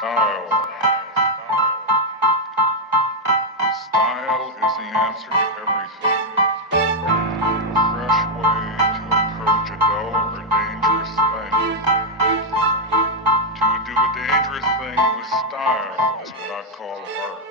Style. Style is the answer to everything. A fresh way to approach a dull or dangerous thing. To do a dangerous thing with style is what I call art.